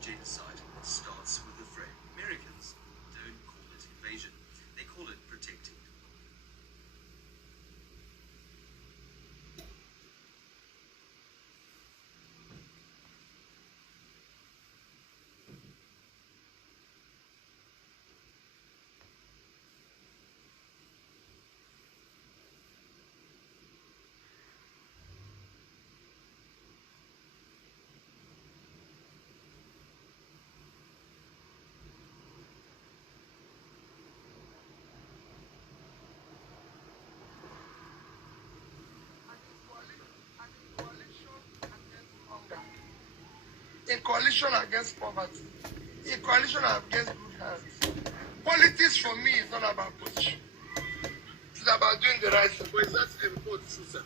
genocide starts with a threat. Americans don't call it invasion, they call it protecting. In coalition against poverty, in coalition against good health. Politics for me is not about position. It's about doing the right thing. But is that a report true, sir?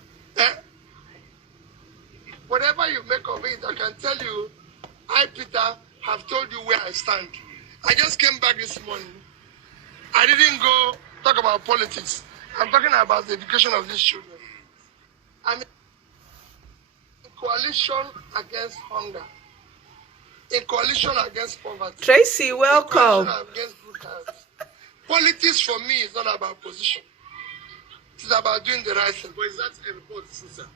Whatever you make of it, I can tell you, I, Peter, have told you where I stand. I just came back this morning. I didn't go talk about politics. I'm talking about the education of these children. I'm in coalition against hunger. In coalition against poverty. Tracy, welcome. In coalition against good health. Politics for me is not about position. It's about doing the right thing. But is that a report true, sir?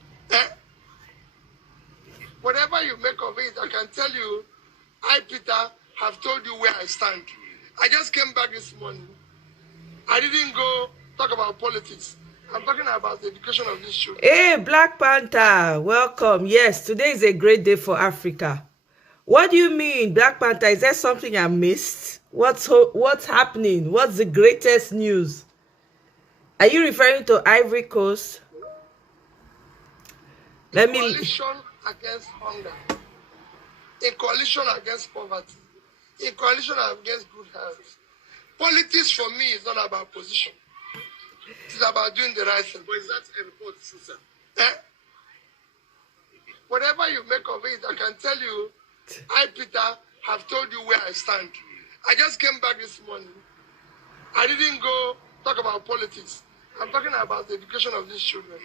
Whatever you make of it, I can tell you, I, Peter, have told you where I stand. I just came back this morning. I didn't go talk about politics. I'm talking about the education of these children. Hey, Black Panther, welcome. Yes, today is a great day for Africa. What do you mean, Black Panther? Is there something I missed? What's happening? What's the greatest news? Are you referring to Ivory Coast? In coalition against hunger. In coalition against poverty. In coalition against good health. Politics for me is not about position. It's about doing the right thing. But is that a report true, sir? Whatever you make of it, I can tell you, I, Peter, have told you where I stand. I just came back this morning. I didn't go talk about politics. I'm talking about the education of these children.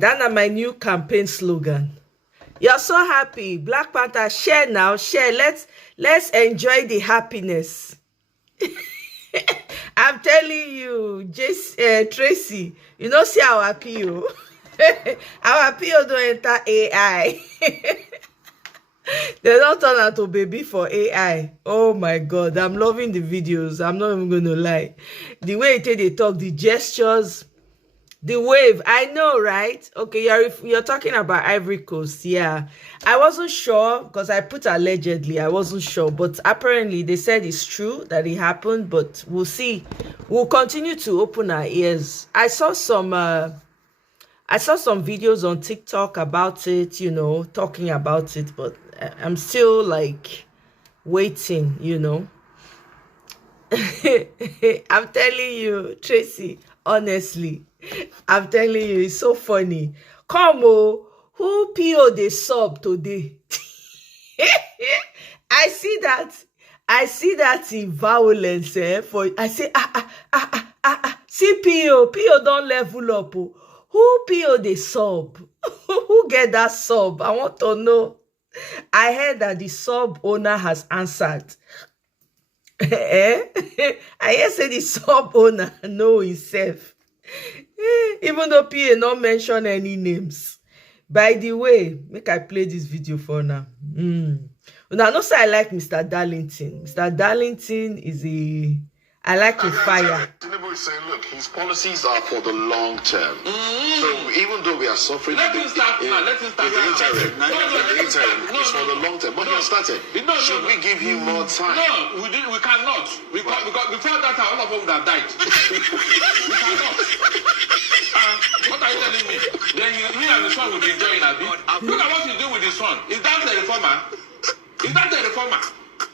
That's my new campaign slogan. You're so happy. Black Panther, share now. Share. Let's enjoy the happiness. I'm telling you, Tracy, you know, see our appeal. Our appeal don't enter AI. They don't turn out to baby for AI. Oh my God, I'm loving the videos. I'm not even going to lie. The way they talk, the gestures, the wave. I know, right? Okay, you're talking about Ivory Coast. Yeah, I wasn't sure because I put allegedly. I wasn't sure, but apparently they said it's true that it happened. But we'll see. We'll continue to open our ears. I saw some videos on TikTok about it, you know, talking about it, but I'm still like waiting, you know. I'm telling you, Tracy, honestly, I'm telling you, it's so funny. Come on, who PO they sub today? I see that in violence, for I say see PO don't level up. Who PO the sub? Who get that sub? I want to know. I heard that the sub owner has answered. I hear say the sub owner know himself. Even though PA not mention any names. By the way, make I play this video for now. Now, no say I like Mr. Darlington. Mr. Darlington is I like a fire. Tinubu is saying, look, his policies are for the long term. So even though we are suffering in the interim, it's for the long term. But he has started. Should we give him more time? No, we cannot. Because before that, all of us would have died. We cannot. What are you telling me? Then he and the son will be enjoying a bit. Look at what you do with the son. Is that the reformer? Is that the reformer?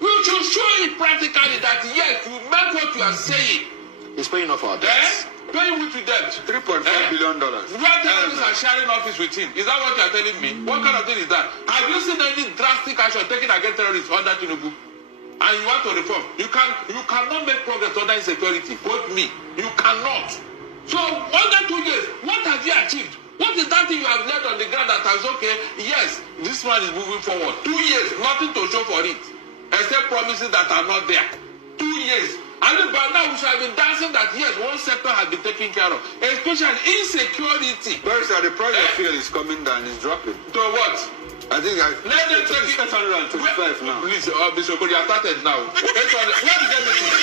We should show it practically that yes, you meant what you are saying. He's paying off our debts. Paying with the debt. $3.5 billion. Where terrorists are sharing office with him. Is that what you are telling me? What kind of thing is that? Have you seen any drastic action taken against terrorists under Tinubu? And you want to reform? You cannot make progress under insecurity. Quote me. You cannot. So under 2 years, what have you achieved? What is that thing you have left on the ground that has, okay, yes, this one is moving forward. 2 years, nothing to show for it, except promises that are not there. 2 years. And by now we should have been dancing that, yes, one sector has been taken care of, especially insecurity. Very sad. The price of fuel is coming down, it's dropping. To what? I think Let them take it. 625 now. Please, Mr. Okoli, you have started now. Where did they meet it?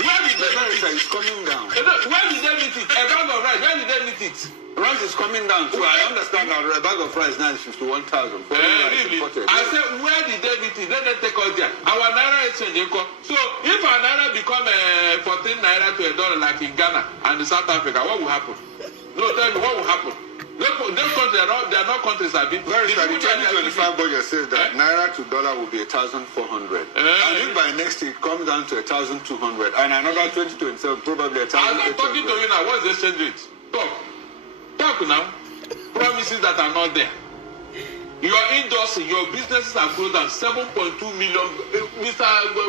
Where did they meet it? It's coming down. Where did they meet it? A bag of rice, where did they meet it? Rice is coming down too. I understand that a bag of rice now is 51,000. Really? I said, where did they meet it? Let them take us there. Our naira exchange income. So if our naira become 14 naira to $1 like in Ghana and in South Africa, what will happen? No, tell me what will happen. Those countries, they are not countries that have been. Very sad. The 2025 budget says that naira to dollar will be 1,400. And if by next year it comes down to 1,200, and another 2027 probably 1,800. I'm talking to you now. What's the exchange rate? Talk now. Promises that are not there. Your industry, your businesses are closed down. 7.2 million. Mr.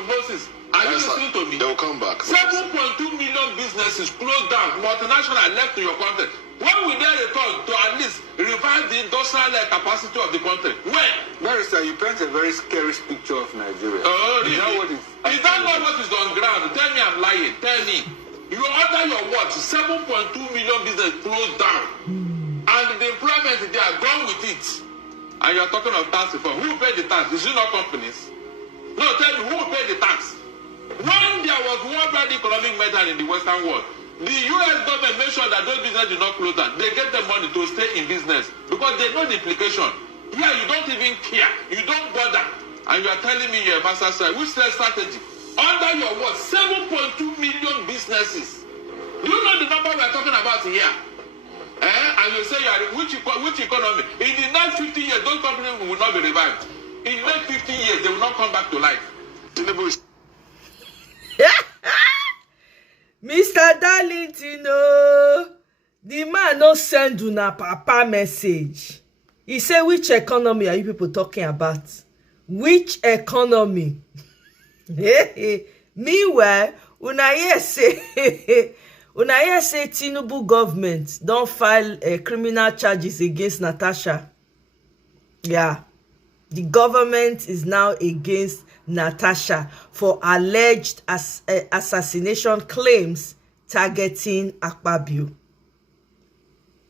Moses, are you listening to me? They will come back. 7.2 million businesses closed down. Multinational left to your country. When will they return to at least revive the industrial capacity of the country? When? Very sad. You paint a very scary picture of Nigeria. Oh, really? You know what is? You don't know what is on ground. Tell me I'm lying. Tell me. You under your watch, 7.2 million business closed down. And the employment, they are gone with it. And you're talking of tax reform. Who paid the tax? Is it not companies? No, tell me, who paid the tax? When there was worldwide economic meltdown in the Western world, the U.S. government made sure that those businesses do not close down. They get the money to stay in business because they know the implication. Here, you don't even care. You don't bother. And you are telling me you're a master strategy. Which strategy? Under your watch, 7.2 million businesses. Do you know the number we are talking about here? And you say you are which economy? In the next 50 years, those companies will not be revived. In the next 50 years, they will not come back to life. Mr. Darlington, oh, the man no send una papa message. He say, which economy are you people talking about? Which economy? Meanwhile, una hear say Tinubu government don file criminal charges against Natasha. Yeah, the government is now against Natasha for alleged assassination claims targeting Akpabio.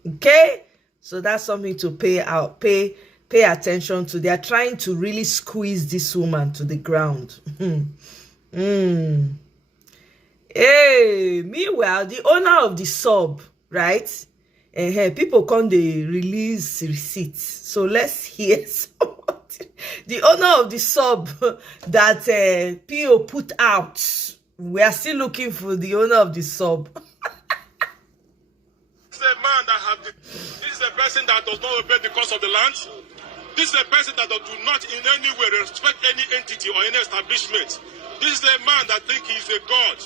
Okay, so that's something to pay attention to. They are trying to really squeeze this woman to the ground. Hey, meanwhile, the owner of the sub, right? People come, they release receipts. So let's hear something. The owner of the sub that PO put out. We are still looking for the owner of the sub. This is a man that this is a person that does not obey the cause of the land. This is a person that do not in any way respect any entity or any establishment. This is a man that thinks he is a god.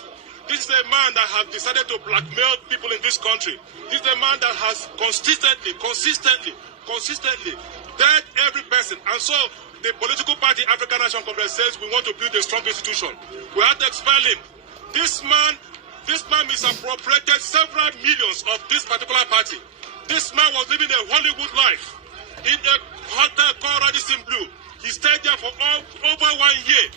This is a man that has decided to blackmail people in this country. This is a man that has consistently dead every person. And so the political party African National Congress says we want to build a strong institution. We have to expel him. This man misappropriated several millions of this particular party. This man was living a Hollywood life in a hotel called Radisson Blu. He stayed there for over 1 year.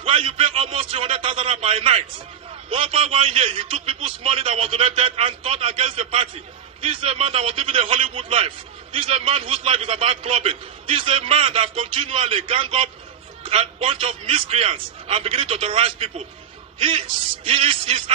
Where you pay almost 300,000 by night. Over 1 year, he took people's money that was donated and turned against the party. This is a man that was living a Hollywood life. This is a man whose life is about clubbing. This is a man that continually gang up a bunch of miscreants and beginning to terrorize people. His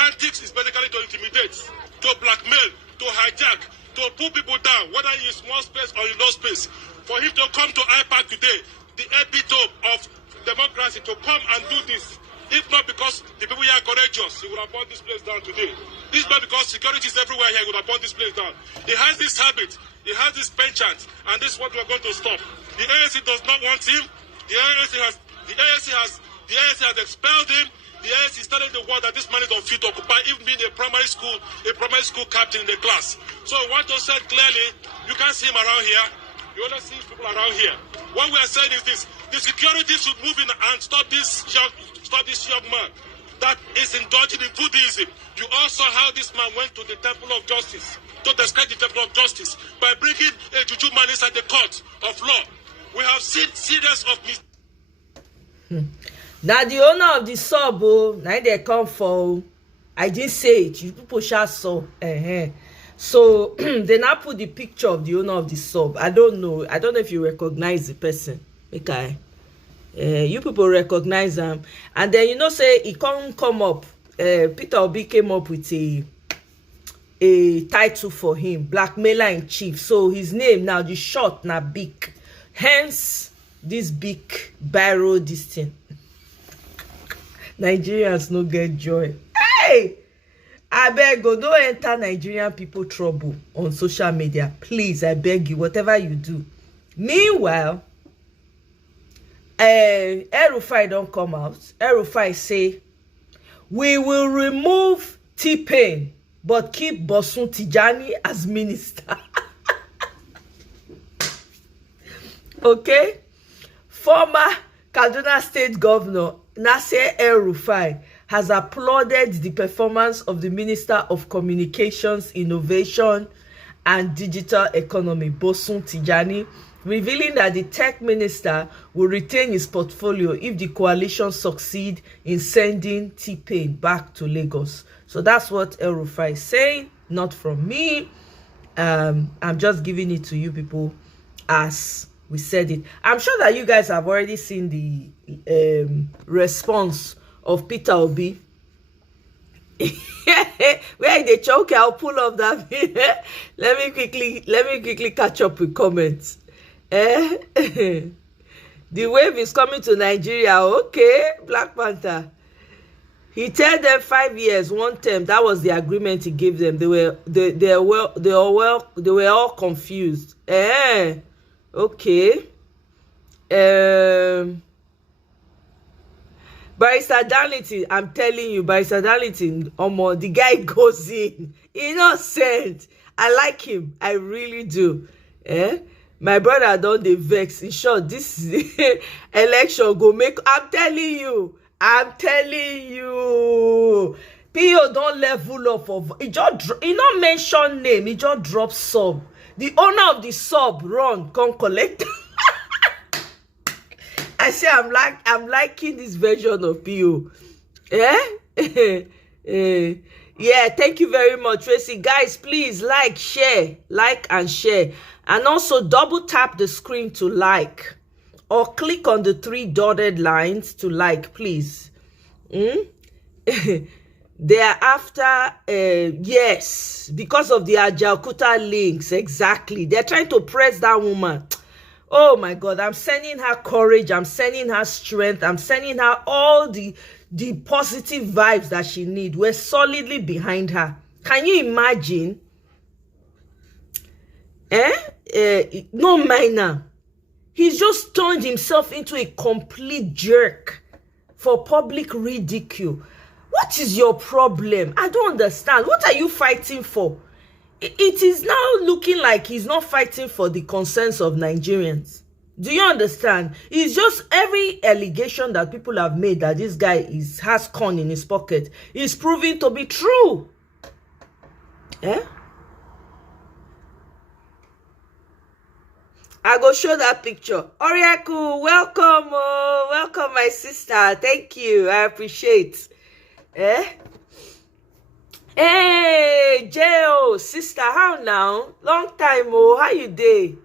antics is basically to intimidate, to blackmail, to hijack, to put people down, whether in small space or in no space. For him to come to IPAC today, the epitome of democracy, to come and do this, if not because the people here are courageous, he would have brought this place down today. This is not because security is everywhere here, he would have brought this place down. He has this habit, he has this penchant, and this is what we are going to stop. The ANC does not want him. The ANC has expelled him. The ANC is telling the world that this man is unfit to occupy, even being a primary school captain in the class. So what I said clearly, you can't see him around here. You only see people around here. What we are saying is this: the security should move in and stop this young man that is indulging in Buddhism. You also saw how this man went to the Temple of Justice. to describe the department of justice by bringing a juju man inside the court of law. We have seen series of mistakes. Now the owner of the sub, now they come for. I didn't say it. You people shall saw. So they now put the picture of the owner of the sub. I don't know. I don't know if you recognize the person. Okay. You people recognize them, and then you know say he can't come up. Peter Obi came up with a title for him, blackmailer in chief. So his name now, the short now big, hence this big barrel this thing. Nigerians no get joy. Hey, I beg you, don't enter Nigerian people trouble on social media, please. I beg you, whatever you do. Meanwhile, El-Rufai don't come out. El-Rufai say, we will remove T-Pain, but keep Bosun Tijani as minister. Okay? Former Kaduna State Governor Nasir El-Rufai has applauded the performance of the Minister of Communications, Innovation and Digital Economy, Bosun Tijani, revealing that the tech minister will retain his portfolio if the coalition succeed in sending T-Pain back to Lagos. So that's what El-Rufai is saying, not from me. I'm just giving it to you people as we said it. I'm sure that you guys have already seen the response of Peter Obi. Where they choke, I'll pull up that video. let me quickly catch up with comments. The wave is coming to Nigeria. Okay, Black Panther. He told them 5 years, one term. That was the agreement he gave them. They were all confused. Okay. Barrister Darlington, I'm telling you, Barrister Darlington, the guy goes in. Innocent. I like him. I really do. My brother don't dey vex. In short, this election go make. I'm telling you. PO don't level up of. He not mention name. He just drop sub. The owner of the sub run come collect. I say I'm liking this version of PO. Yeah, thank you very much, Tracy. Guys, please like and share. And also double tap the screen to like. Or click on the 3 dotted lines to like, please. They are after, yes, because of the Ajaokuta links, exactly. They're trying to press that woman. Oh my God, I'm sending her courage. I'm sending her strength. I'm sending her all the positive vibes that she needs. We're solidly behind her. Can you imagine? No minor. He's just turned himself into a complete jerk for public ridicule. What is your problem? I don't understand. What are you fighting for? It is now looking like he's not fighting for the concerns of Nigerians. Do you understand? It's just every allegation that people have made that this guy has corn in his pocket is proving to be true. I go show that picture. Oriaku, welcome, welcome, my sister. Thank you. I appreciate. Hey, J.O., sister, how now? Long time, how you dey?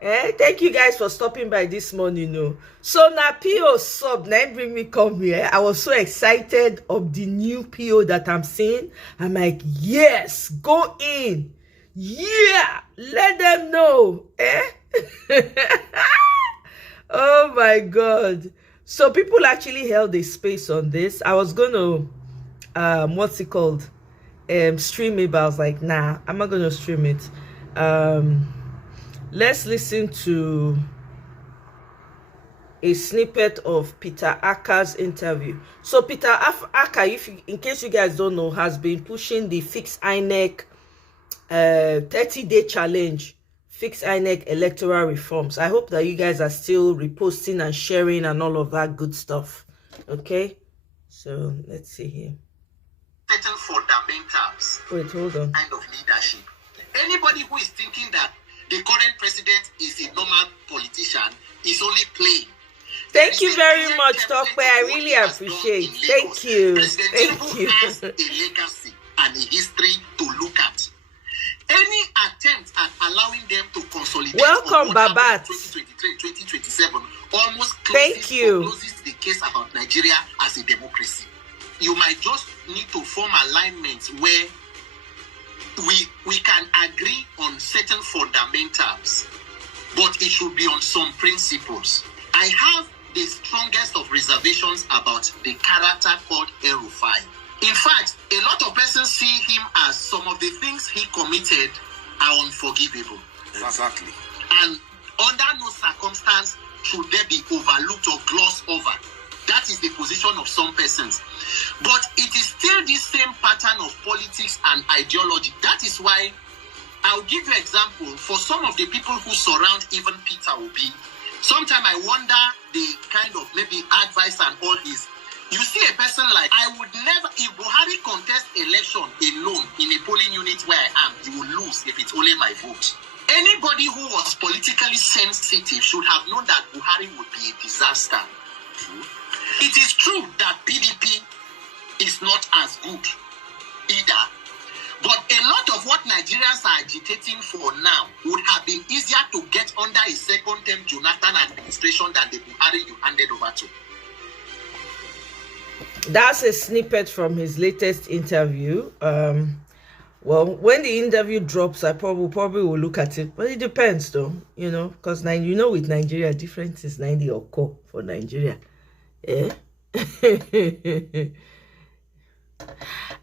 Thank you guys for stopping by this morning. So now PO sub, now bring me come here. I was so excited of the new PO that I'm seeing. I'm like, yes, go in. Yeah, let them know. Oh my God. So people actually held a space on this. I was gonna what's it called? Stream it, but I was like, nah, I'm not gonna stream it. Let's listen to a snippet of Peter Aka's interview. So Peter Aka, in case you guys don't know, has been pushing the Fix INEC 30-day challenge, Fix INEC electoral reforms. I hope that you guys are still reposting and sharing and all of that good stuff. Okay, so let's see here. Certain fundamentals. Wait, hold on. Kind of leadership anybody who is thinking that the current president is a normal politician is only playing. Thank you very much, Tokwe. I really appreciate. Thank you. President Tinubu has a legacy and a history to look at. Any attempt at allowing them to consolidate welcome, Babat. 2023-2027 almost closes the case about Nigeria as a democracy. You might just need to form alignments where we can agree on certain fundamentals, but it should be on some principles. I have the strongest of reservations about the character called El-Rufai. In fact, a lot of persons see him as some of the things he committed are unforgivable. Exactly. And under no circumstance should they be overlooked or glossed over. That is the position of some persons. But it is still the same pattern of politics and ideology. That is why I'll give you an example. For some of the people who surround even Peter Obi, sometimes I wonder the kind of maybe advice and all this. You see a person like, I would never, if Buhari contest election alone in a polling unit where I am, you will lose if it's only my vote. Anybody who was politically sensitive should have known that Buhari would be a disaster. It is true that PDP is not as good either, but a lot of what Nigerians are agitating for now would have been easier to get under a second-term Jonathan administration than the Buhari you handed over to. That's a snippet from his latest interview. Well, when the interview drops, I probably will look at it. But it depends, though, you know, because with Nigeria, difference is 90 or core for Nigeria. Eh?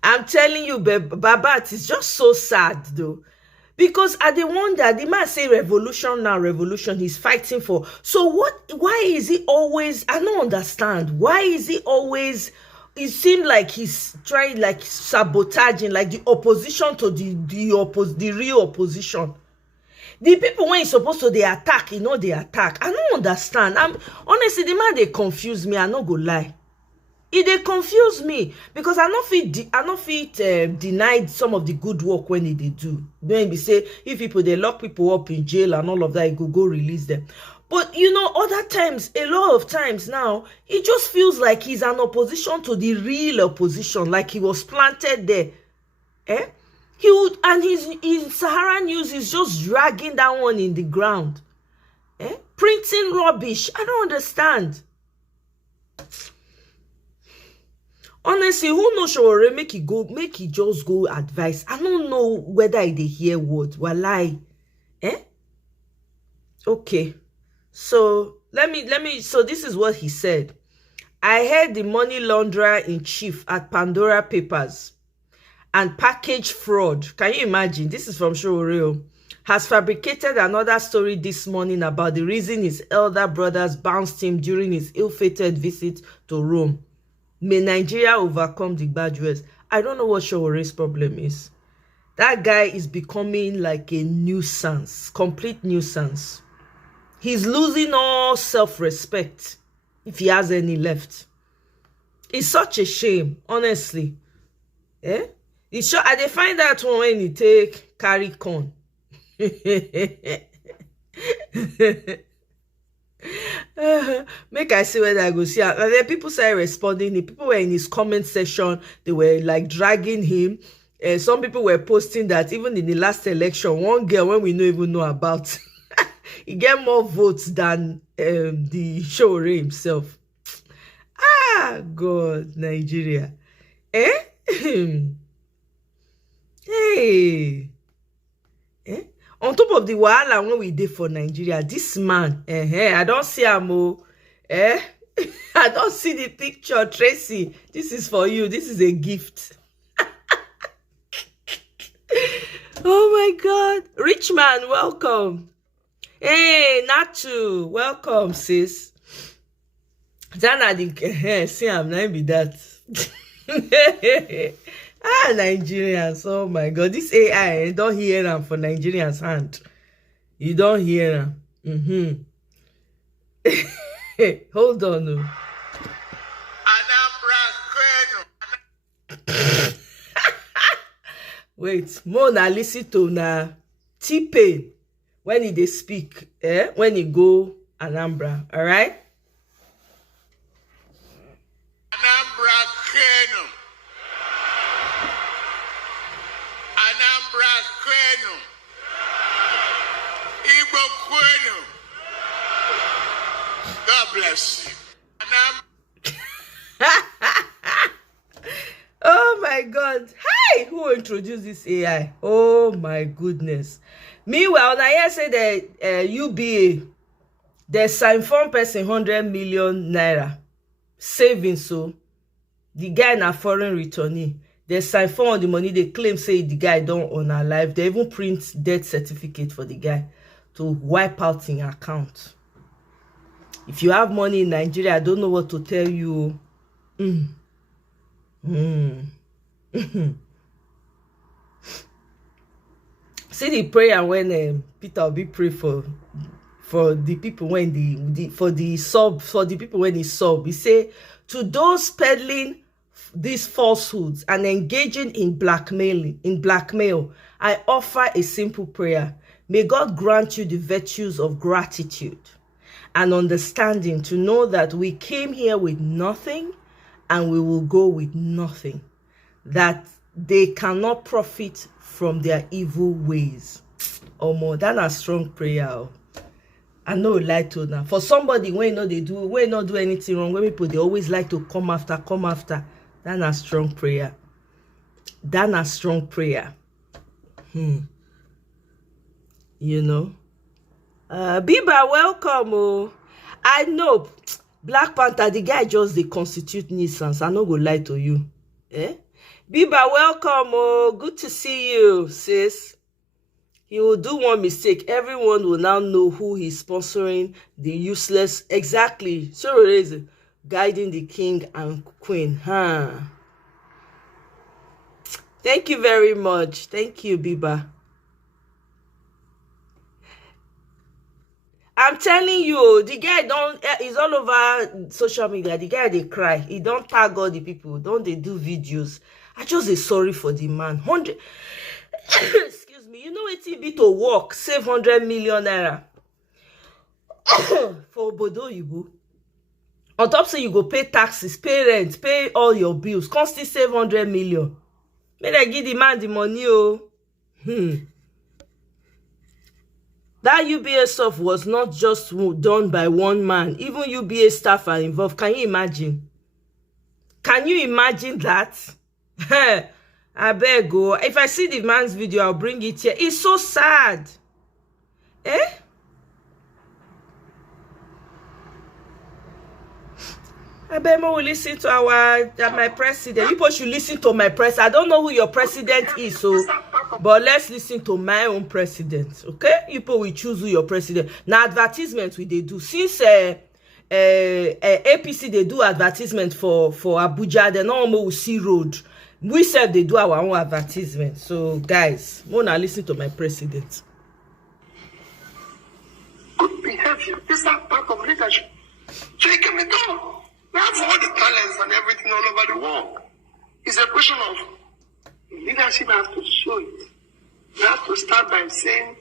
I'm telling you, Babat, it's just so sad, though. Because I wonder, the man say revolution now, revolution, he's fighting for. So why is he always, I don't understand. Why is he always, it seems like he's trying, like sabotaging, like the opposition to the real opposition. The people when he's supposed to, they attack, they attack. I don't understand. Honestly, the man, they confuse me, I not go lie. They confuse me because I not fit denied some of the good work when they do. Then we say if people they lock people up in jail and all of that, it could go release them. But other times, a lot of times now, it just feels like he's an opposition to the real opposition, like he was planted there. He would, and his Sahara News is just dragging that one in the ground. Printing rubbish. I don't understand. Honestly, who knows Showore make he just go advice. I don't know whether they hear what. Walai. Okay. So so this is what he said. I heard the money launderer in chief at Pandora Papers and package fraud. Can you imagine? This is from Showore. Has fabricated another story this morning about the reason his elder brothers bounced him during his ill-fated visit to Rome. May Nigeria overcome the badgers. I don't know what Showore's problem is. That guy is becoming like a nuisance, complete nuisance. He's losing all self-respect if he has any left. It's such a shame, honestly. It's sure I find that one when he take carry con. Make I see whether I go see. And then people started responding. The people were in his comment section. They were like dragging him. Some people were posting that even in the last election, one girl when we don't even know about, he get more votes than the Showore himself. Ah, God, Nigeria. Hey. On top of the wahala when we did for Nigeria, this man, I don't see him. I don't see the picture, Tracy. This is for you. This is a gift. Oh my God. Rich man, welcome. Hey, Natu, welcome, sis. Zana, see, I'm not be that. Nigerians, oh my God, this AI, don't hear them for Nigerians' hand. You don't hear them. Hold on. Wait, Mona, listen to na T-Pain when he dey speak, when he go Anambra, all right? Anambra Kenu. Anambra Kenu. Igbo Kenu. God bless you. Oh my God. Hi, who introduced this AI? Oh my goodness. Meanwhile, I hear say that UBA, the sign form person 100 million naira saving, so the guy na foreign returnee. They sign form on the money, they claim say the guy don't own our life. They even print death certificate for the guy to wipe out in account. If you have money in Nigeria, I don't know what to tell you. See the prayer when Peter Obi pray for the people when for the people when he sub. He say, to those peddling these falsehoods and engaging in blackmail, I offer a simple prayer. May God grant you the virtues of gratitude and understanding to know that we came here with nothing and we will go with nothing, that they cannot profit from their evil ways. Or more than a strong prayer. I know like to now. For somebody when they not do anything wrong, when people they always like to come after. That's a strong prayer. That's a strong prayer. You know. Biba, welcome. Oh. I know Black Panther, the guy just the constitute nuisance. I no go lie to you. Biba, welcome. Oh, good to see you, sis. He will do one mistake. Everyone will now know who he's sponsoring the useless. Exactly. So it is guiding the king and queen. Thank you very much. Thank you, Biba. I'm telling you, the guy he's all over social media. The guy, they cry. He don't tag all the people. Don't they do videos? I just say sorry for the man. 100 excuse me. You know it's be to work, save 100 million naira for Obodo Oyibo. On top say you go pay taxes, pay rent, pay all your bills, constantly save 100 million. May they give the man the money, oh. That UBA stuff was not just done by one man. Even UBA staff are involved. Can you imagine? Can you imagine that? I beg go. If I see the man's video, I'll bring it here. It's so sad. I bet more will listen to my president. People should listen to my president. I don't know who your president is, but let's listen to my own president. Okay? People will choose who your president. Now advertisement we they do. Since APC they do advertisement for Abuja, they no more will see road. We said they do our own advertisement. So guys, wanna listen to my president. Good behavior. This is part of leadership. So you can be done. We have all the talents and everything all over the world. It's a question of leadership. Have to show it. You have to start by saying,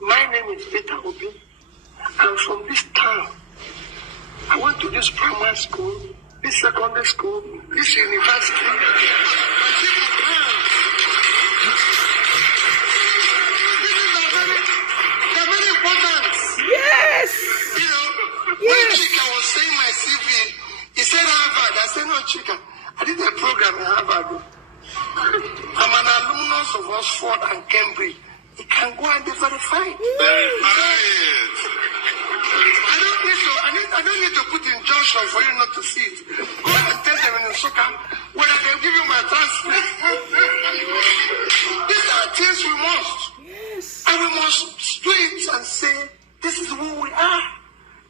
my name is Peter Obi. I'm from this town. I went to this primary school, this secondary school, this university. They're very important. Yes! You know, yes. When Chika was saying my CV, he said Harvard. I said, no, Chika, I did a program in Harvard. I'm an alumnus of Oxford and Cambridge. You can go and be verified. I don't need to put injunction for you not to see it. Go and tell them in Nsukka whether they give you my transcript. These are things we must. Yes. And we must do it and say, this is who we are.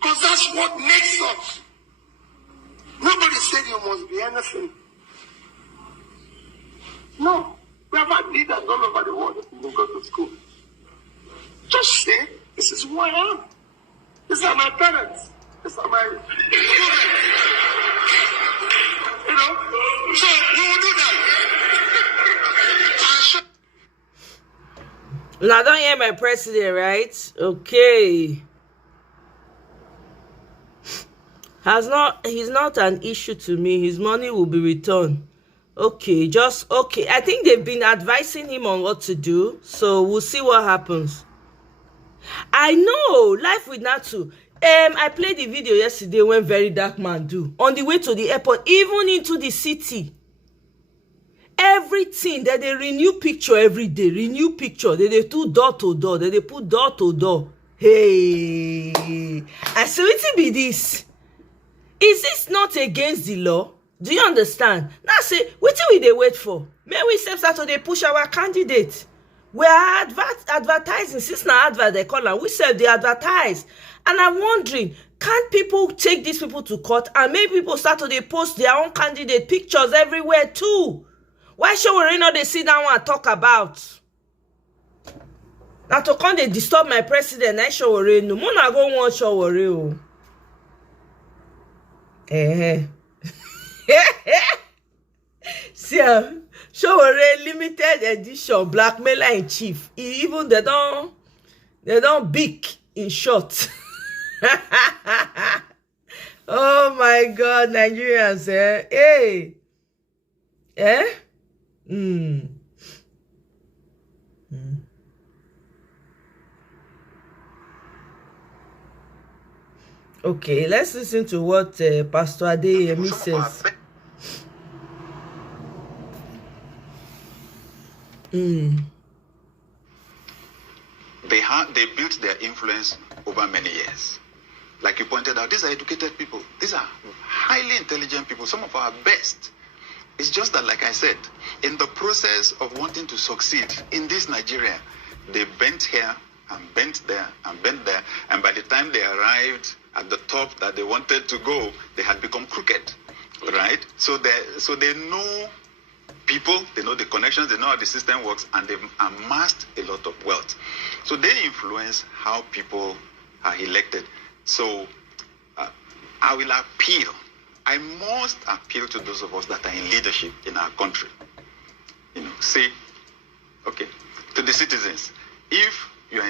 Because that's what makes us. Nobody said you must be anything. No. We have had leaders all over the world who go to school. Just say, this is who I am. These are my parents. These are my children. You know? So we will do that. Now, don't hear my president, right? Okay. He's not an issue to me. His money will be returned. Okay, okay. I think they've been advising him on what to do, so we'll see what happens. I know, life with Natu. I played the video yesterday when Very Dark Man do on the way to the airport, even into the city. Everything that they renew picture every day, renew picture. They do door to door. They put door to door. Hey, I say wetin be this? Is this not against the law? Do you understand? Now say, wetin we dey wait for? May we sef start to dey push our candidate. We are advertising. Since na advert they call am, we sef dey advertise. And I'm wondering, can't people take these people to court and make people start to dey post their own candidate pictures everywhere too? Why Sowore no dey sit down and talk about? Now to come dey disturb my president, na Sowore no. Muna go want Sowore o. See, Sowore limited edition blackmailer in chief. Even they don't big in short. Oh my God, Nigerians, hey, Okay, let's listen to what Pastor Adeyemi says. They built their influence over many years. Like you pointed out, these are educated people. These are highly intelligent people, some of our best. It's just that, like I said, in the process of wanting to succeed in this Nigeria, they bent here and bent there and bent there. And by the time they arrived at the top that they wanted to go, they had become crooked, right? So they know people, they know the connections, they know how the system works, and they've amassed a lot of wealth. So they influence how people are elected. So I will appeal. I must appeal to those of us that are in leadership in our country. Say, okay, to the citizens, if you're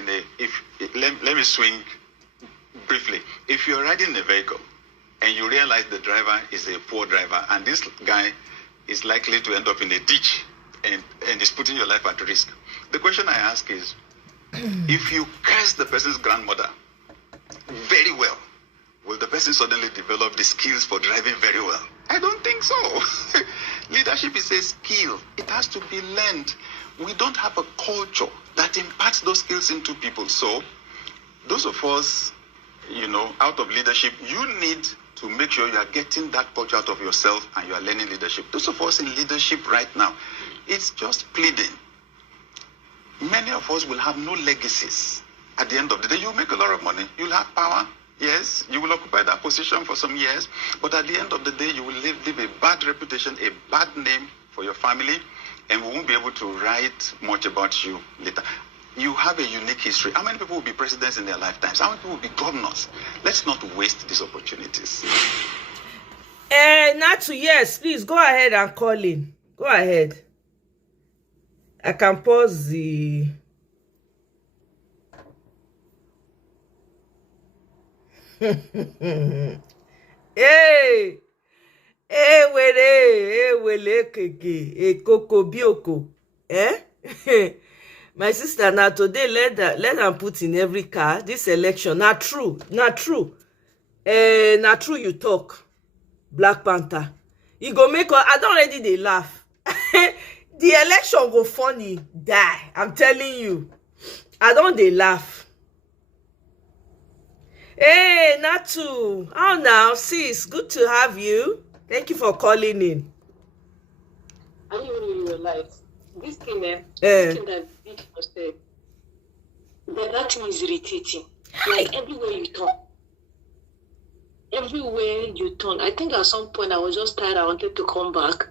let me swing briefly. If you're riding a vehicle and you realize the driver is a poor driver and this guy is likely to end up in a ditch and is putting your life at risk, the question I ask is, if you curse the person's grandmother very well, will the person suddenly develop the skills for driving very well? I don't think so. Leadership is a skill. It has to be learned. We don't have a culture that imparts those skills into people. So those of us, out of leadership, you need to make sure you are getting that culture out of yourself and you are learning leadership. Those of us in leadership right now, it's just pleading. Many of us will have no legacies. At the end of the day, you'll make a lot of money. You'll have power. Yes, you will occupy that position for some years. But at the end of the day, you will live a bad reputation, a bad name for your family, and we won't be able to write much about you later. You have a unique history. How many people will be presidents in their lifetimes? How many people will be governors? Let's not waste these opportunities. Natu, yes, please go ahead and call in. Go ahead. I can pause the... Hey, Koko Bioko. My sister, now today let them put in every car this election. Not true. Not true you talk. Black Panther. You go make I don't already they laugh. The election go funny. Die. I'm telling you. I don't they laugh. Hey, Natu. How now, sis? Good to have you. Thank you for calling in. I didn't even realize this thing that beat yourself. That thing is irritating. Like everywhere you turn. I think at some point I was just tired. I wanted to come back.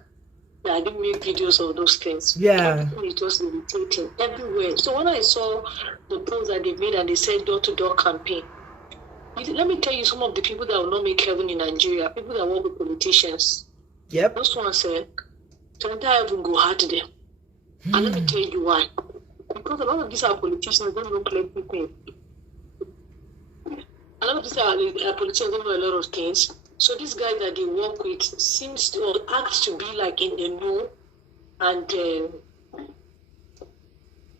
I didn't make videos of those things. Yeah. It was irritating everywhere. So when I saw the posts that they made and they said door-to-door campaign, let me tell you some of the people that will not make heaven in Nigeria, people that work with politicians. Yep. Those ones said, sometimes heaven go hard to them. And let me tell you why. because a lot of these are politicians don't know plenty things. A lot of these are politicians don't know a lot of things. So this guy that they work with seems to or acts to be like in the know, and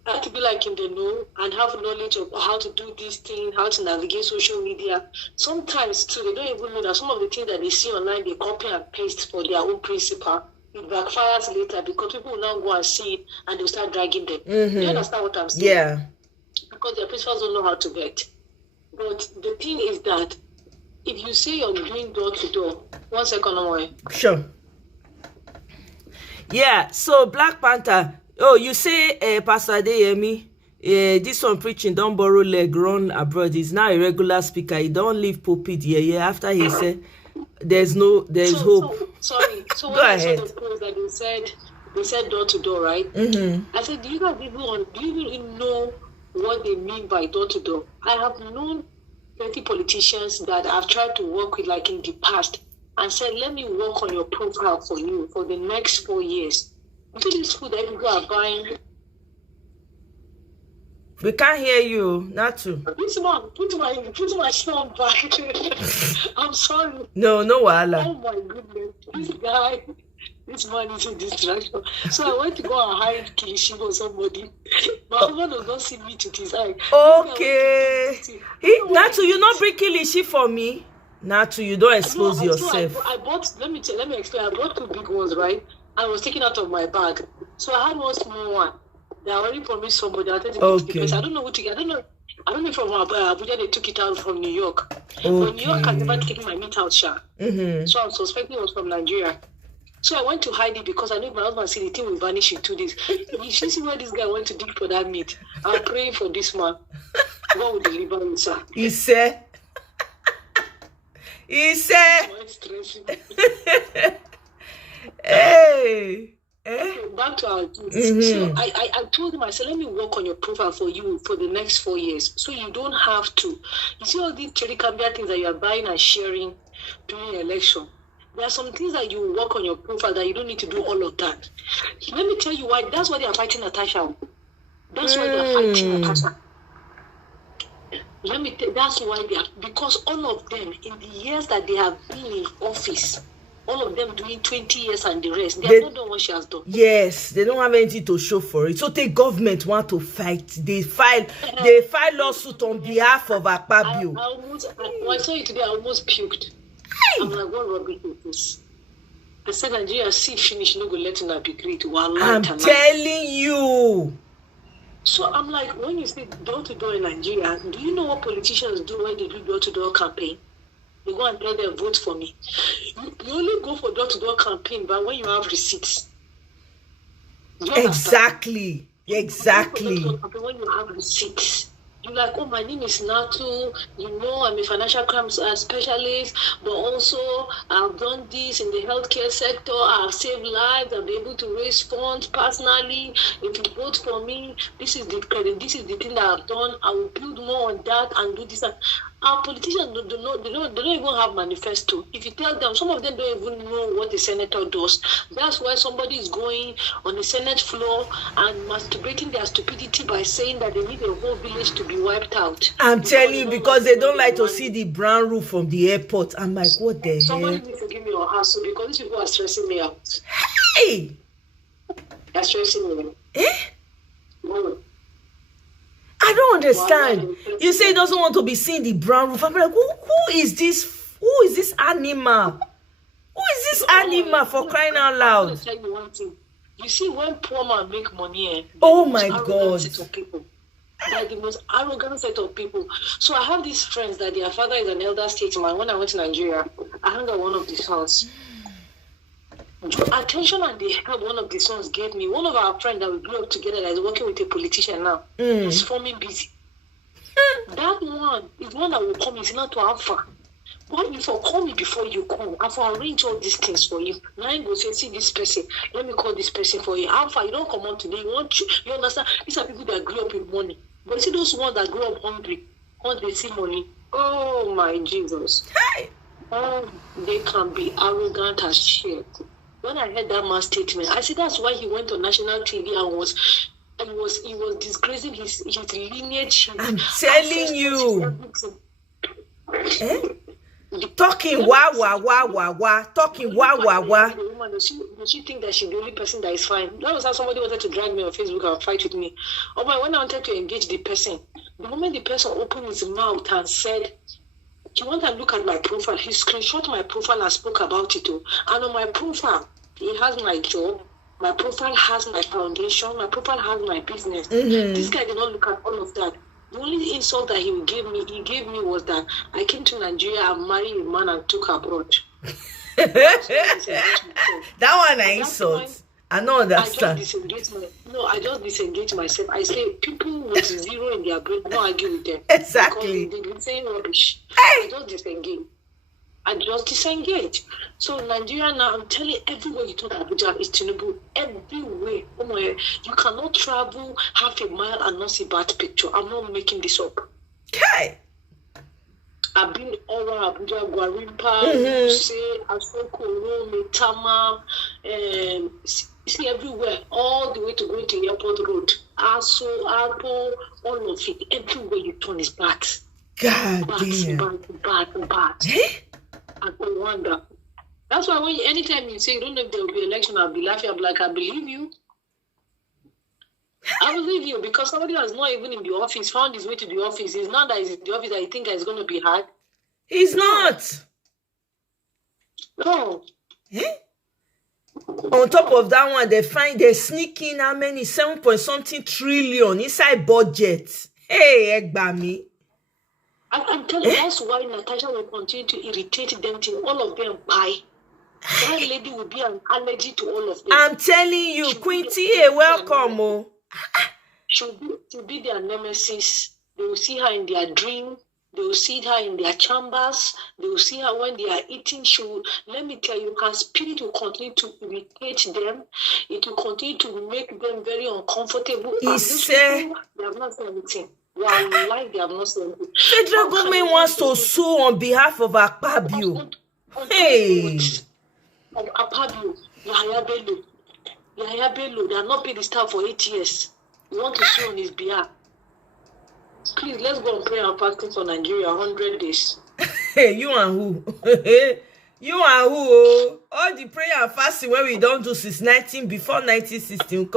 have to be like in the know and have knowledge of how to do this thing, how to navigate social media. Sometimes too, they don't even know that some of the things that they see online, they copy and paste for their own principle. It backfires later because people will now go and see it and they'll start dragging them. You understand what I'm saying? Yeah. Because their principals don't know how to vet. But the thing is that if you say you're doing door to door, 1 second, Omoe. Sure. Yeah, so Black Panther. Oh, you say Pastor Adeyemi, this one preaching don't borrow leg, run abroad. He's now a regular speaker. He don't leave pulpit after he said there's hope. Sorry. So go ahead. That they said door to door, right? I said, do you even know what they mean by door to door? I have known plenty politicians that I've tried to work with, like in the past, and said, let me work on your profile for you for the next 4 years. You see this food that people are buying. We can't hear you, not to. Put my phone back. I'm sorry. No, wahala. Oh my goodness. This man is a distraction. So I went to go and hide Kilishi or somebody. My husband does not see me to his eye. Okay. Natu, you not bring Kilishi for me. Natu, you don't expose yourself. I bought, let me explain. I bought 2 big ones, right? And I was taken out of my bag. So I had one small one that I already promised somebody. I don't know from Abuja they took it out from New York. But New York has never taken my meat out, So I'm suspecting it was from Nigeria. So I went to hide it because I knew my husband said the thing will vanish in 2 days. You should see where this guy went to dig for that meat. I'm praying for this man. God will deliver him, sir. He said. Hey. Back to our kids. So I told him, I said, let me work on your profile for you for the next 4 years. So you don't have to. You see all these Cherry Cambia things that you are buying and sharing during the election. There are some things that you work on your profile that you don't need to do all of that. Let me tell you why. That's why they are fighting Natasha. That's why they are fighting Natasha. That's why they are, because all of them, in the years that they have been in office, all of them doing 20 years and the rest, they have not done what she has done. Yes, they don't have anything to show for it. So the government want to fight. They file lawsuit on behalf of Akpabio. I saw it today, I almost puked. I'm like, what rubbish is this? I said, Nigeria, see finish, no go let her be great. I'm telling you. So I'm like, when you say door to door in Nigeria, do you know what politicians do when they do door to door campaign? They go and tell them, vote for me. You only go for door to door campaign, but when you have receipts. Exactly. When you have receipts. You're like, oh, my name is Natu, I'm a financial crimes specialist, but also I've done this in the healthcare sector, I've saved lives, I've been able to raise funds personally. If you vote for me, this is the credit, this is the thing that I've done, I will build more on that and do this. Our politicians they don't even have manifesto. If you tell them, some of them don't even know what the senator does. That's why somebody is going on the Senate floor and masturbating their stupidity by saying that they need a whole village to be wiped out. I'm telling you, because they don't like to see the brown roof from the airport. I'm like, what the hell? Somebody needs to give me a hassle because these people are stressing me out. Hey! They're stressing me. I don't understand. You say he doesn't want to be seeing the brown roof. I'm like, who is this? Who is this animal? Who is this animal, for crying out loud? I'm going to tell you one thing. You see, when poor man make money, oh my God. They're the most arrogant set of people. So I have these friends that their father is an elder statesman. When I went to Nigeria, I hung out one of the sons. The attention and the help one of the sons gave me. One of our friends that we grew up together that is working with a politician now is forming busy. That one is one that will come. It's not to Alpha. Why before call me before you come? I will arrange all these things for you. Now I go say, see this person. Let me call this person for you. Alpha, you don't come on today. You understand? These are people that grew up with money. But you see those ones that grew up hungry, once they see money. Oh my Jesus! Hey. Oh, they can be arrogant as shit. When I heard that man's statement, I said that's why he went on national TV and was and he was disgracing his lineage. I'm telling you. Talking wah wah wah wah wah, talking wah wah wah. Does she think that she's the only person that is fine? That was how somebody wanted to drag me on Facebook and fight with me. Oh my, when I wanted to engage the person, the moment the person opened his mouth and said, "You want to look at my profile?" He screenshot my profile and spoke about it too. And on my profile, he has my job. My profile has my foundation. My profile has my business. This guy did not look at all of that. The only insult that he gave me was that I came to Nigeria and married a man and took abroad. That one I insult. I don't understand. I just disengage myself. I say people with zero in their brain, no argue with them. Exactly. Because they're saying rubbish. Hey. I just disengage. So Nigeria now, I'm telling you, everywhere you talk Abuja is Tinubu. Everywhere. Oh my, you cannot travel half a mile and not see bad picture. I'm not making this up. Okay. I've been all around Abuja, Gwarimpa, say Asokoro, Metama, see everywhere, all the way to go to Airport Road. Aso, Apple, all of it. Everywhere you turn is bad. God damn. Bad. I don't wonder. That's why anytime you say you don't know if there will be election, I'll be laughing. I'm like, I believe you. I believe you because somebody that's not even in the office found his way to the office. It's not that he's in the office that you think it's going to be hard. He's not. No. On top of that one, they're sneaking how many 7-point-something trillion inside budget. Hey, Egbami. I'm telling you, that's why Natasha will continue to irritate them till all of them buy. That lady will be an allergy to all of them. I'm telling you, Quinty, welcome. She'll be their nemesis. They will see her in their dream. They will see her in their chambers. They will see her when they are eating. Let me tell you, her spirit will continue to irritate them. It will continue to make them very uncomfortable. He said, they have not said anything. They have not said anything. Federal government wants to sue on behalf of Akpabio. Hey. Of Akpabio, Yahaya Bello, they have not paid the staff for 8 years. You want to sue on his behalf? Please, let's go and pray and fasting for Nigeria 100 days. Hey, you and who? You and who? All the prayer and fasting when we don't do since before 1916.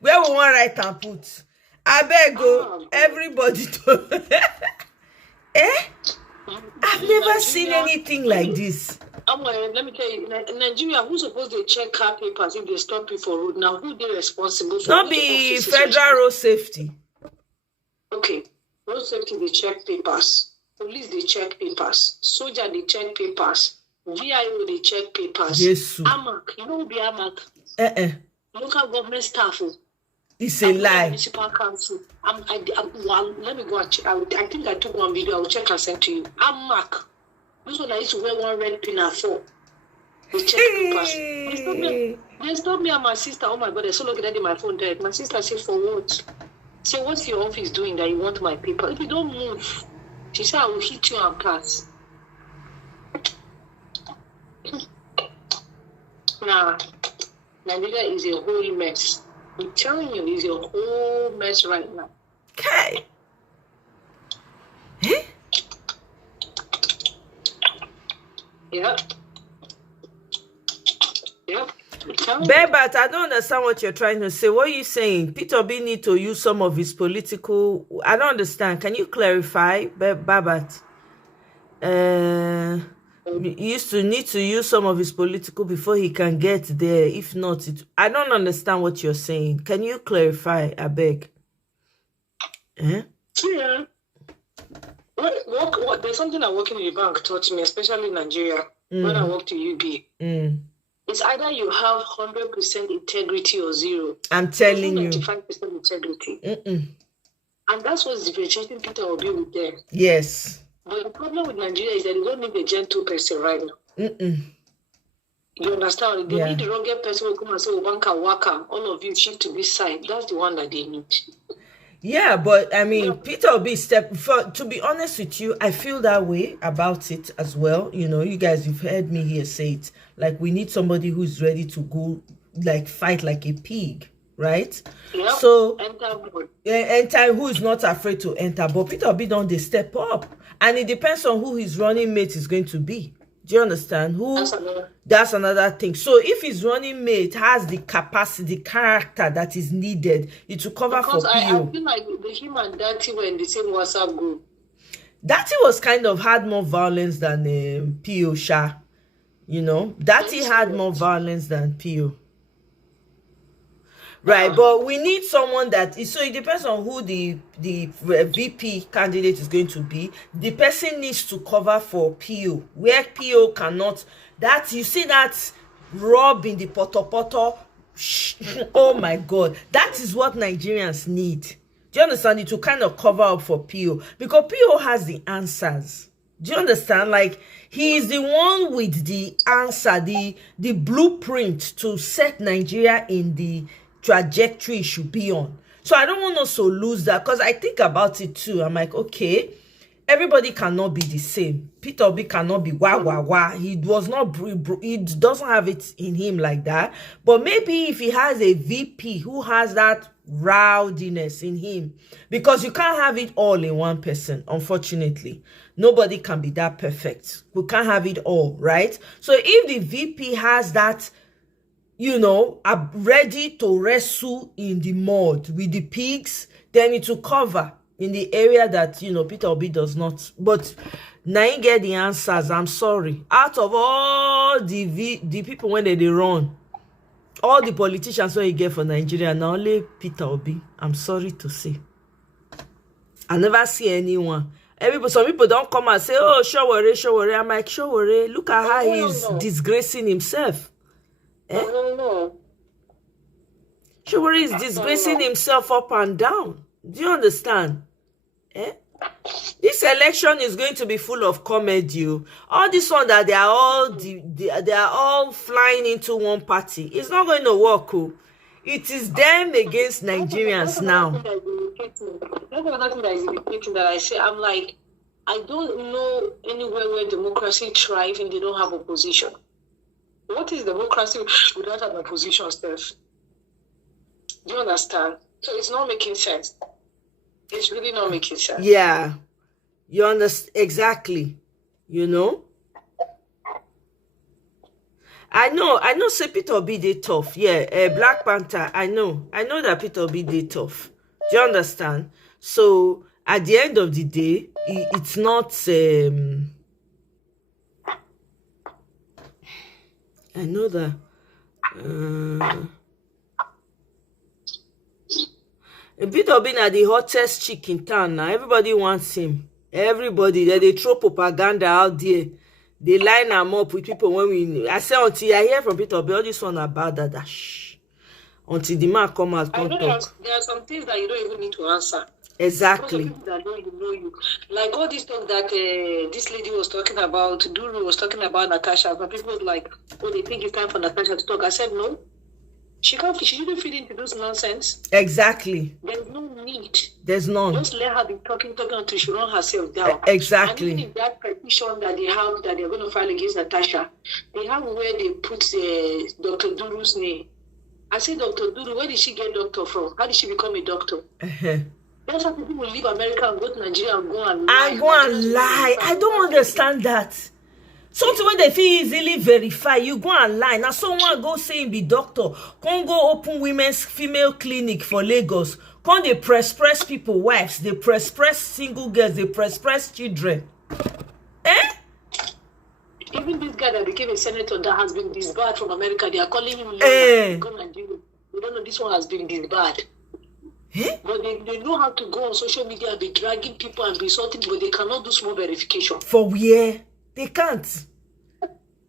Where we want write and put? I beg go, everybody to I've never seen anything like this. Let me tell you, in Nigeria, who's supposed to check car papers if they stop you for road? Now, who they responsible for? Not be federal road safety. Okay, road safety, they check papers. Police, they check papers. Soldier, they check papers. VIO, they check papers. Yes. AMAC, you know who be AMAC? Local government staff. It's a lie. Municipal council. Let me go and check. I think I took one video. I will check and send to you. AMAC. This one I used to wear one red pin at 4. They check papers. They stopped me and my sister. Oh my God, they're so lucky that my phone died. My sister said, for what? So what's your office doing that you want my paper? If you don't move, she said, I will hit you and pass. Nah, Nigeria is a whole mess. I'm telling you, it's a whole mess right now. Okay. Yep. But I don't understand what you're trying to say. What are you saying? Peter B need to use some of his political... I don't understand. Can you clarify, Babat? He used to need to use some of his political before he can get there. If not, I don't understand what you're saying. Can you clarify, I beg? Yeah. There's something I work in the bank taught me, especially in Nigeria, when I worked to UB. It's either you have 100% integrity or zero. I'm telling you. 95% integrity. And that's what's differentiating Peter Obi with them. Yes. But the problem with Nigeria is that they don't need a gentle person right now. You understand? They need the rugged person who come and say, Obanka, Waka, all of you shift to this side. That's the one that they need. Yeah, but I mean, Peter Obi to be honest with you, I feel that way about it as well. You know, you guys, you've heard me here say it. Like, we need somebody who's ready to go, like, fight like a pig, right? Yep. So Enter board. enter who is not afraid to enter, but Peter Obi don't they step up, and it depends on who his running mate is going to be. Do you understand? That's another thing. So if his running mate has the capacity, the character that is needed, it will cover Because for I PO. feel like him and Dati were in the same WhatsApp group. Dati was kind of had more violence than PO Sha. You know, Dati had more violence than PO. Right, but we need someone that is, so it depends on who the VP candidate is going to be. The person needs to cover for PO, where PO cannot. That, you see that rub in the poto. Oh my God, that is what Nigerians need. Do you understand? It to kind of cover up for PO, because PO has the answers. Do you understand? Like, he is the one with the answer, the blueprint to set Nigeria in the trajectory it should be on. So I don't want us to lose that, because I think about it too. I'm like, okay, everybody cannot be the same. Peter Obi cannot be wah. He was not, he doesn't have it in him like that. But maybe if he has a VP who has that rowdiness in him, because you can't have it all in one person, unfortunately. Nobody can be that perfect. We can't have it all, right? So if the VP has that, you know, are ready to wrestle in the mud with the pigs, then it will cover in the area that, you know, Peter Obi does not. But now you get the answers. I'm sorry. Out of all the people when they run, all the politicians when you get for Nigeria, now only Peter Obi. I'm sorry to say. I never see anyone. Some people don't come and say, oh, Sowore. I'm like, Sowore, look at how he's disgracing himself. No. Sowore is disgracing himself up and down. Do you understand? This election is going to be full of comedy. All this one that they are all flying into one party. It's not going to work. It is them against Nigerians now. That's another thing that is irritating that I say. I'm like, I don't know anywhere where democracy thrives and they don't have opposition. What is democracy without an opposition, Steph? Do you understand? So it's not making sense. It's really not making sense. Yeah. You understand? Exactly. You know? I know, say Peter Obi dey tough. Yeah, Black Panther, I know that Peter Obi dey tough. Do you understand? So, at the end of the day, it's not... I know that Peter Obi na the hottest chick in town now. Everybody wants him. Everybody, they throw propaganda out there. They line them up with people when I say until I hear from Peter Obi, all this one about that. Shh. Until the man come out, come talk. There are some things that you don't even need to answer. Exactly. People that don't even know you. Like all this talk that this lady was talking about, Duru was talking about Natasha, but people was like, oh, they think it's time for Natasha to talk. I said, no. She shouldn't fit into those nonsense. Exactly. There's no need. There's none. Just let her be talking until she run herself down. Exactly. And even in that petition that they have, that they're going to file against Natasha, they have where they put Dr. Duru's name. I said, Dr. Duru, where did she get doctor from? How did she become a doctor? That's how people will leave America and go to Nigeria and go and lie. I don't understand that. Something when they feel easily verify, you go and lie. Now someone go say him be doctor, can't go open women's female clinic for Lagos. Can't they press people wives, they press single girls, they press children. Even this guy that became a senator that has been disbarred from America, they are calling him go Nigeria. We don't know this one has been disbarred. But they know how to go on social media and be dragging people and be insulting, but they cannot do small verification. For where? They can't.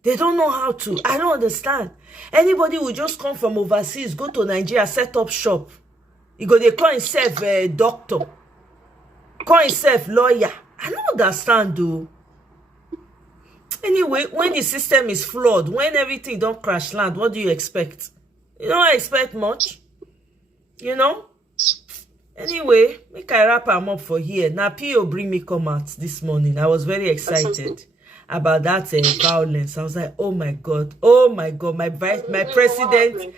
They don't know how to. I don't understand. Anybody will just come from overseas, go to Nigeria, set up shop. They call himself a doctor. Call himself lawyer. I don't understand though. Anyway, when the system is flawed, when everything don't crash land, what do you expect? You don't expect much. You know? Anyway, make I wrap am up for here. Now, P.O. bring me come out this morning. I was very excited about that violence. I was like, oh my God, my president.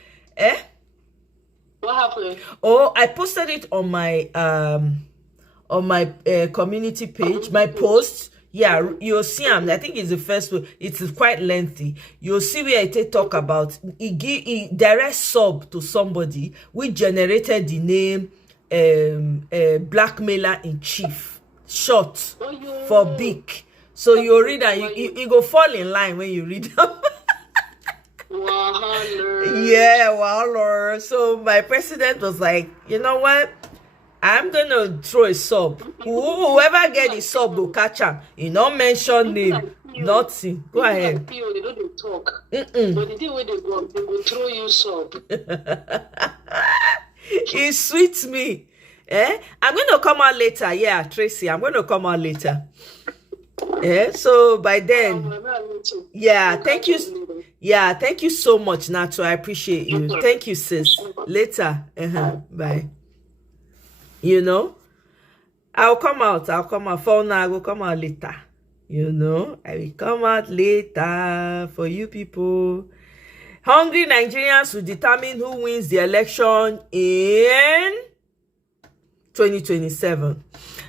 What happened? Oh, I posted it on my community page, my post. Yeah, you'll see them. I think it's the first one. It's quite lengthy. You'll see where it talk about he direct sub to somebody which generated the name blackmailer in chief, short for big. So you read that you go fall in line when you read them. Yeah, wahala. So my president was like, you know what? I'm gonna throw a sub. Whoever get the sub will catch him. You don't mention name, nothing. Go ahead. They don't talk. But the day when they go throw you sub. It sweets me. I'm gonna come out later. Yeah, Tracy, I'm gonna come out later. So by then, yeah, thank you. Yeah, thank you so much, Nato. I appreciate you. Thank you, sis. Later. Bye. You know, I'll come out. For now, I will come out later. You know, I will come out later for you people. Hungry Nigerians will determine who wins the election in 2027.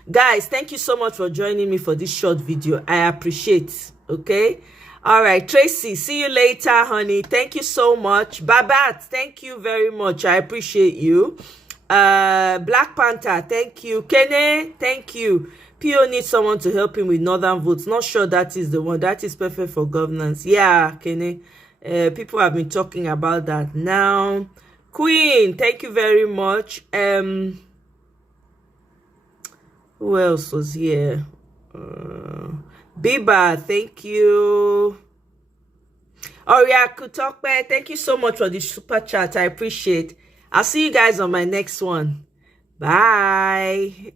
Guys, thank you so much for joining me for this short video. I appreciate. Okay. All right, Tracy, see you later, honey. Thank you so much. Babat, thank you very much. I appreciate you. Black Panther, thank you. Kene, thank you. Pio needs someone to help him with northern votes. Not sure that is the one. That is perfect for governance. Yeah, Kene. People have been talking about that now. Queen, thank you very much. Who else was here? Biba, thank you. Oria Kutokpe, thank you so much for the super chat. I appreciate. I'll see you guys on my next one. Bye.